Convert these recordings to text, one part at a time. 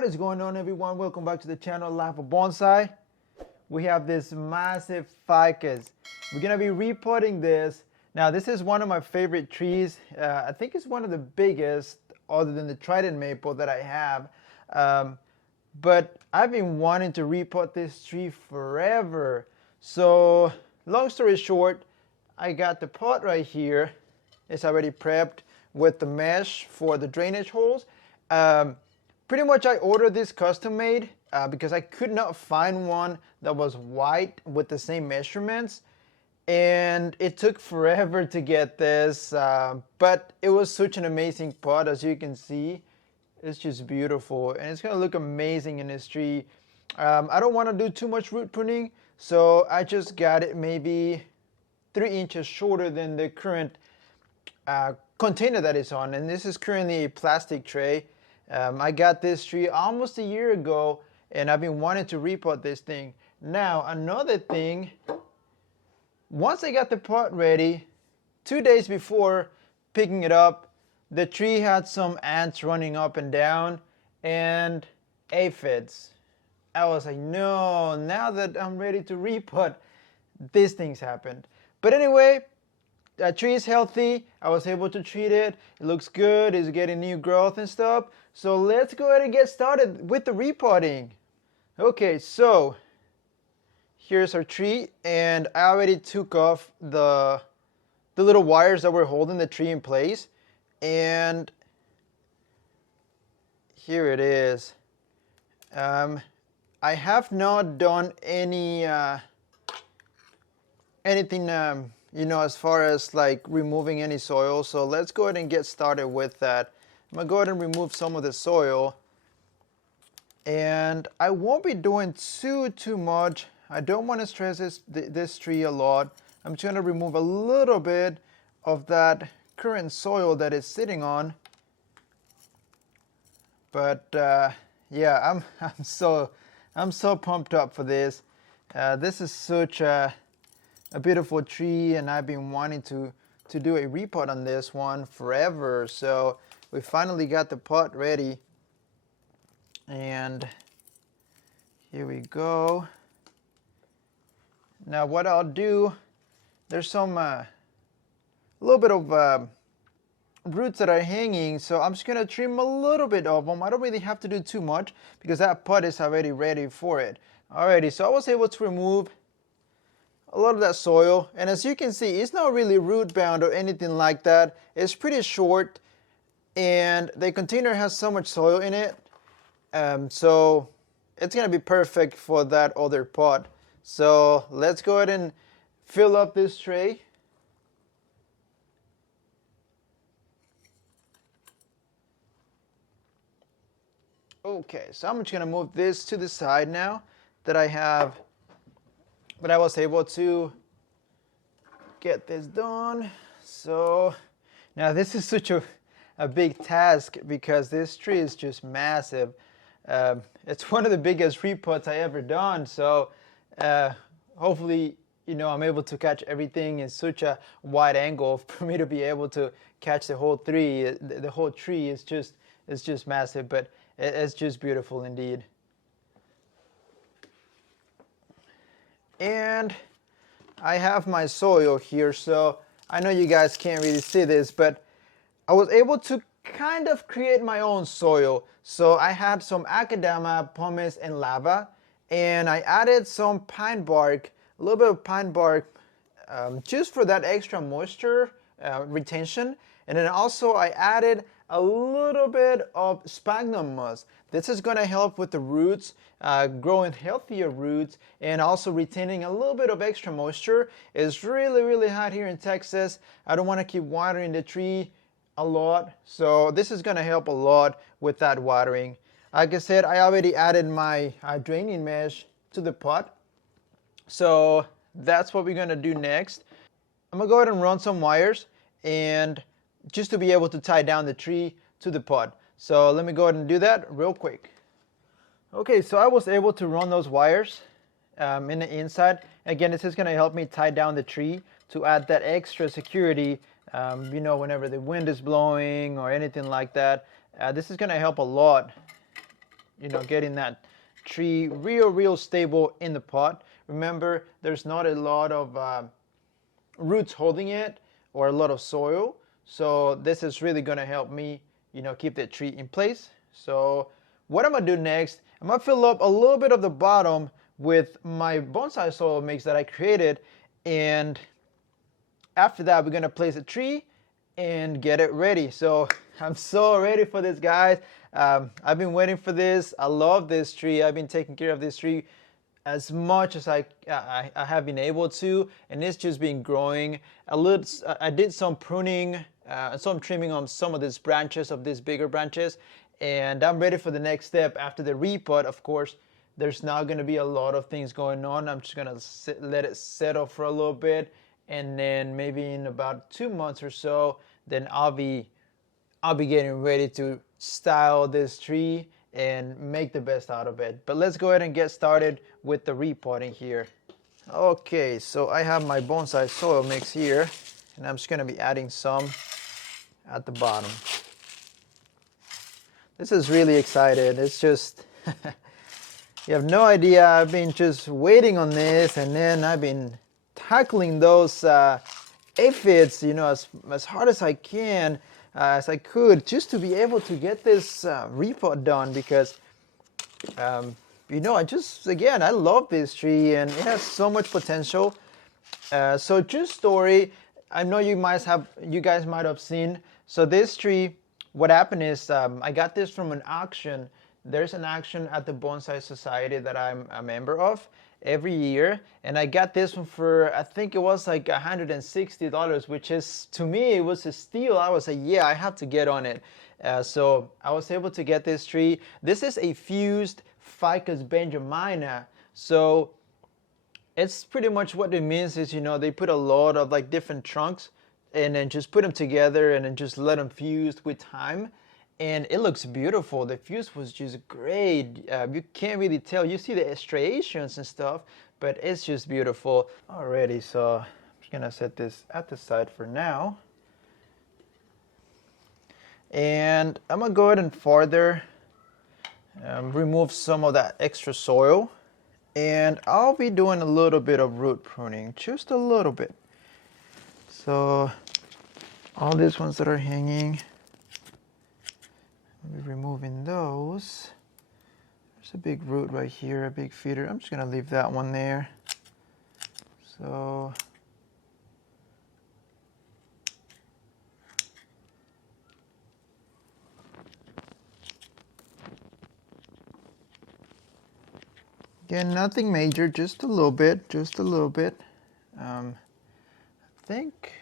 What is going on, everyone? Welcome back to the channel Life of Bonsai. We have this massive ficus. We're gonna be repotting this. Now this is one of my favorite trees. I think it's one of the biggest other than the trident maple that I have. But I've been wanting to repot this tree forever. So long story short, I got the pot right here. It's already prepped with the mesh for the drainage holes. Pretty much I ordered this custom made because I could not find one that was white with the same measurements, and it took forever to get this, but it was such an amazing pot. As you can see, it's just beautiful and it's gonna look amazing in this tree. I don't want to do too much root pruning, so I just got it maybe 3 inches shorter than the current container that it's on, and this is currently a plastic tray. I got this tree almost a year ago, and I've been wanting to repot this thing. Now, another thing, once I got the pot ready, 2 days before picking it up, the tree had some ants running up and down and aphids. I was like, no, now that I'm ready to repot, these things happened. But anyway, that tree is healthy. I was able to treat it. It looks good. It's getting new growth and stuff. So let's go ahead and get started with the repotting. Okay, so here's our tree, and I already took off the little wires that were holding the tree in place, and here it is. I have not done anything you know, as far as like removing any soil, so let's go ahead and get started with that. I'm gonna go ahead and remove some of the soil, and I won't be doing too much. I don't want to stress this tree a lot. I'm just gonna remove a little bit of that current soil that it's sitting on. But yeah, I'm so pumped up for this. This is such a beautiful tree, and I've been wanting to do a repot on this one forever. So we finally got the pot ready, and here we go. Now what I'll do, there's some a little bit of roots that are hanging, so I'm just gonna trim a little bit of them. I don't really have to do too much because that pot is already ready for it. Alrighty, so I was able to remove a lot of that soil, and as you can see, it's not really root bound or anything like that. It's pretty short, and the container has so much soil in it, so it's gonna be perfect for that other pot. So let's go ahead and fill up this tray. Okay, so I'm just gonna move this to the side now that I was able to get this done. So now this is such a big task because this tree is just massive. It's one of the biggest repots I ever done. So hopefully, you know, I'm able to catch everything in such a wide angle for me to be able to catch the whole tree. The whole tree is just massive, but it's just beautiful indeed. And I have my soil here, so I know you guys can't really see this, but I was able to kind of create my own soil. So I had some akadama, pumice, and lava, and I added some pine bark, a little bit of pine bark, just for that extra moisture retention. And then also I added a little bit of sphagnum moss. This is going to help with the roots, growing healthier roots, and also retaining a little bit of extra moisture. It's really hot here in Texas. I don't want to keep watering the tree a lot, so this is going to help a lot with that watering. Like I said, I already added my draining mesh to the pot, so that's what we're going to do next. I'm going to go ahead and run some wires, and just to be able to tie down the tree to the pot. So let me go ahead and do that real quick. Okay, so I was able to run those wires in the inside. Again, this is going to help me tie down the tree to add that extra security, you know, whenever the wind is blowing or anything like that. This is going to help a lot getting that tree real stable in the pot. Remember, there's not a lot of roots holding it or a lot of soil, so this is really going to help me keep the tree in place. So what I'm gonna do next, I'm gonna fill up a little bit of the bottom with my bonsai soil mix that I created, and after that we're gonna place a tree and get it ready. So I'm so ready for this, guys. I've been waiting for this. I love this tree. I've been taking care of this tree as much as I have been able to, and it's just been growing a little. I did some pruning, some trimming on some of these branches, of these bigger branches, and I'm ready for the next step. After the repot, of course, there's now going to be a lot of things going on. I'm just going to let it settle for a little bit, and then maybe in about 2 months or so, then I'll be getting ready to style this tree and make the best out of it. But let's go ahead and get started with the repotting here. Okay, so I have my bonsai soil mix here, and I'm just going to be adding some at the bottom. This is really exciting. It's just you have no idea. I've been just waiting on this, and then I've been tackling those aphids, as hard as I can, as I could, just to be able to get this repot done, because I love this tree and it has so much potential. So true story, I know you guys might have seen. So this tree, what happened is I got this from an auction. There's an auction at the Bonsai Society that I'm a member of every year, and I got this one for, I think it was like $160, which is, to me, it was a steal. I was like, yeah, I have to get on it. So I was able to get this tree. This is a fused Ficus Benjamina. So it's pretty much what it means is, they put a lot of like different trunks and then just put them together and then just let them fuse with time. And it looks beautiful. The fuse was just great. You can't really tell. You see the striations and stuff, but it's just beautiful. Alrighty, so I'm just gonna set this at the side for now. And I'm gonna go ahead and further remove some of that extra soil. And I'll be doing a little bit of root pruning, just a little bit. So all these ones that are hanging, I'll be removing those. There's a big root right here, a big feeder. I'm just gonna leave that one there. So again, nothing major, just a little bit, I think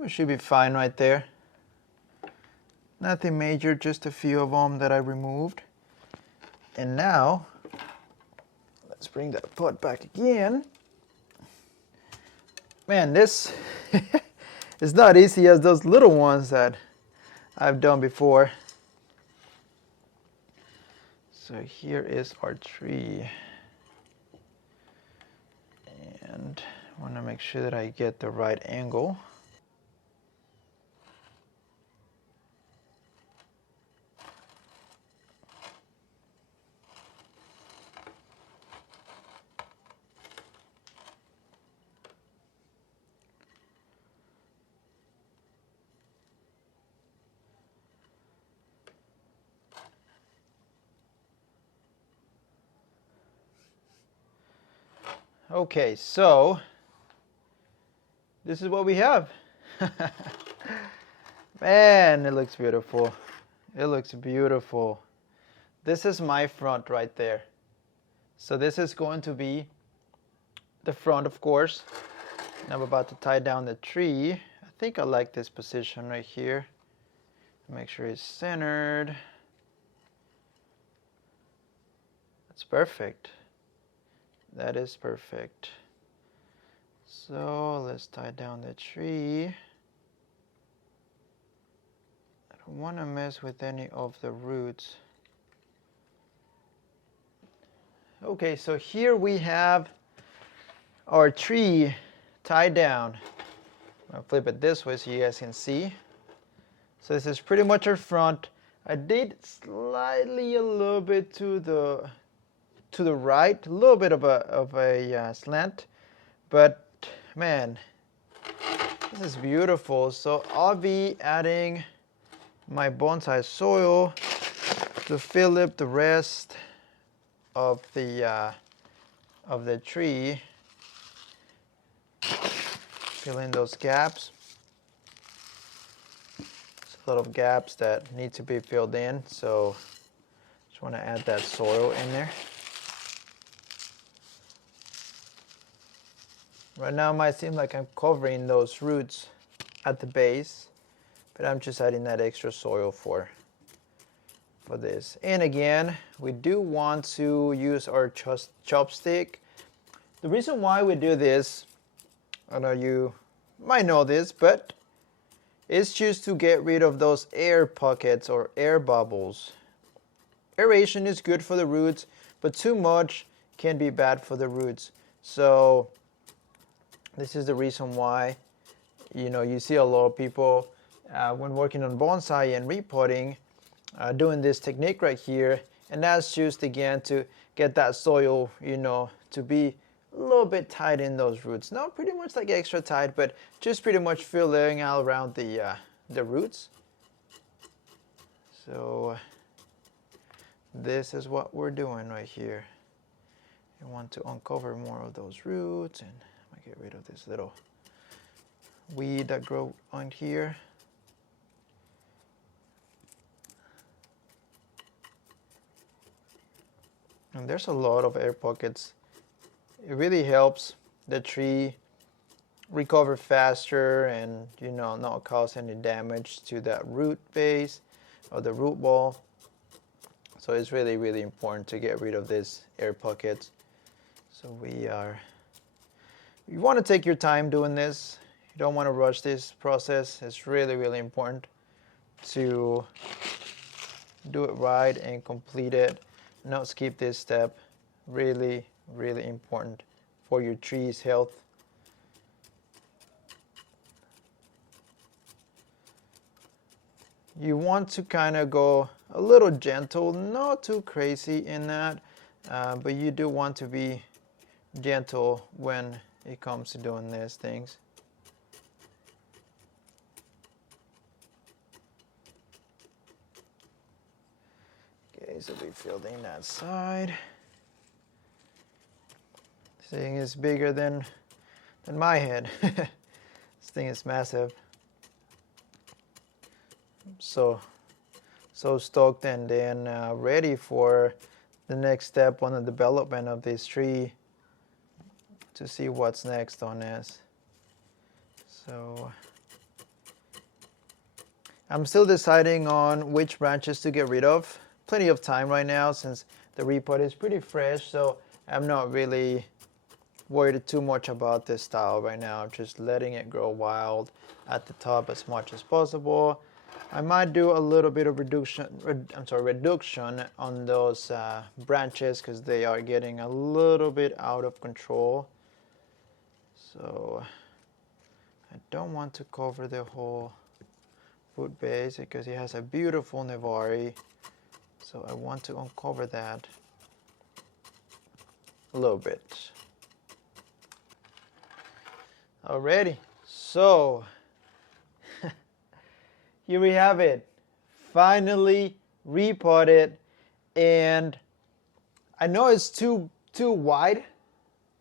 we should be fine right there. Nothing major, just a few of them that I removed. And now, let's bring that pot back again. Man, this is not easy as those little ones that I've done before. So here is our tree. And I want to make sure that I get the right angle. Okay, so this is what we have. Man, it looks beautiful. It looks beautiful. This is my front right there. So this is going to be the front, of course. And I'm about to tie down the tree. I think I like this position right here. Make sure it's centered. That's perfect. That is perfect. So let's tie down the tree. I don't want to mess with any of the roots. Okay, so here we have our tree tied down. I'll flip it this way so you guys can see. So this is pretty much our front. I did slightly a little bit to the right, a little bit of a slant, but man, this is beautiful. So I'll be adding my bonsai soil to fill up the rest of the tree, fill in those gaps. A lot of gaps that need to be filled in, so just want to add that soil in there. Right now it might seem like I'm covering those roots at the base, but I'm just adding that extra soil for this. And again, we do want to use our chopstick. The reason why we do this, I know you might know this, but it's just to get rid of those air pockets or air bubbles. Aeration is good for the roots, but too much can be bad for the roots. So this is the reason why, you see a lot of people when working on bonsai and repotting doing this technique right here, and that's just again to get that soil, to be a little bit tight in those roots. Not pretty much like extra tight, but just pretty much filling out around the roots. So this is what we're doing right here. You want to uncover more of those roots, and I'm gonna get rid of this little weed that grow on here. And there's a lot of air pockets. It really helps the tree recover faster and not cause any damage to that root base or the root ball. So it's really, really important to get rid of these air pockets. So you want to take your time doing this. You don't want to rush this process. It's really, really important to do it right and complete it. Not skip this step. Really, really important for your tree's health. You want to kind of go a little gentle, not too crazy in that, but you do want to be gentle when it comes to doing these things. Okay, so we filled in that side. This thing is bigger than my head. This thing is massive. So stoked and then ready for the next step on the development of this tree to see what's next on this. So I'm still deciding on which branches to get rid of. Plenty of time right now since the repot is pretty fresh, so I'm not really worried too much about this style right now. I'm just letting it grow wild at the top as much as possible. I might do a little bit of reduction on those branches because they are getting a little bit out of control. So I don't want to cover the whole root base because it has a beautiful nevari. So I want to uncover that a little bit. Alrighty, so here we have it, finally repotted, and I know it's too wide,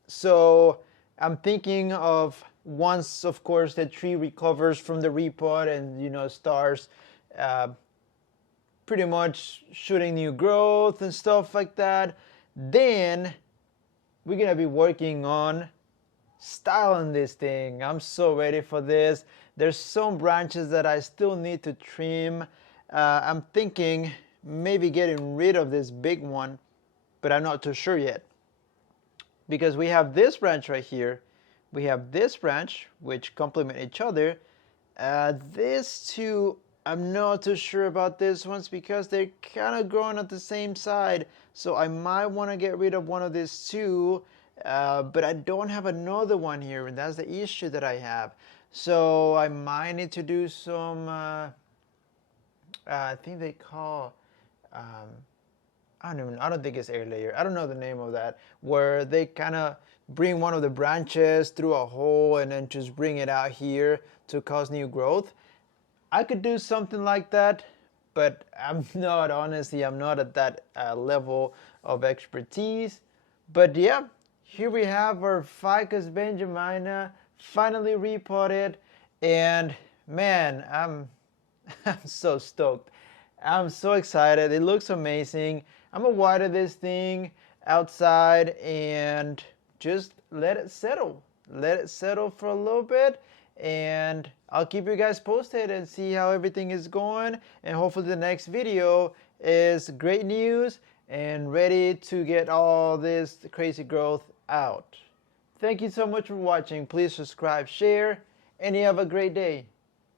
so I'm thinking of once, of course, the tree recovers from the repot and starts pretty much shooting new growth and stuff like that, then we're gonna be working on styling this thing. I'm so ready for this. There's some branches that I still need to trim. I'm thinking maybe getting rid of this big one, but I'm not too sure yet. Because we have this branch right here. We have this branch, which complement each other. These two, I'm not too sure about these ones because they're kind of growing at the same side. So I might want to get rid of one of these two but I don't have another one here, and that's the issue that I have. So I might need to do some, I think they call, um, I don't think it's air layer. I don't know the name of that, where they kind of bring one of the branches through a hole and then just bring it out here to cause new growth. I could do something like that, but I'm not, honestly, I'm not at that level of expertise. But yeah, here we have our Ficus Benjamina finally repotted, and man, I'm so stoked. I'm so excited. It looks amazing. I'm gonna water this thing outside and just let it settle. Let it settle for a little bit, and I'll keep you guys posted and see how everything is going. And hopefully the next video is great news and ready to get all this crazy growth out. Thank you so much for watching. Please subscribe, share, and you have a great day.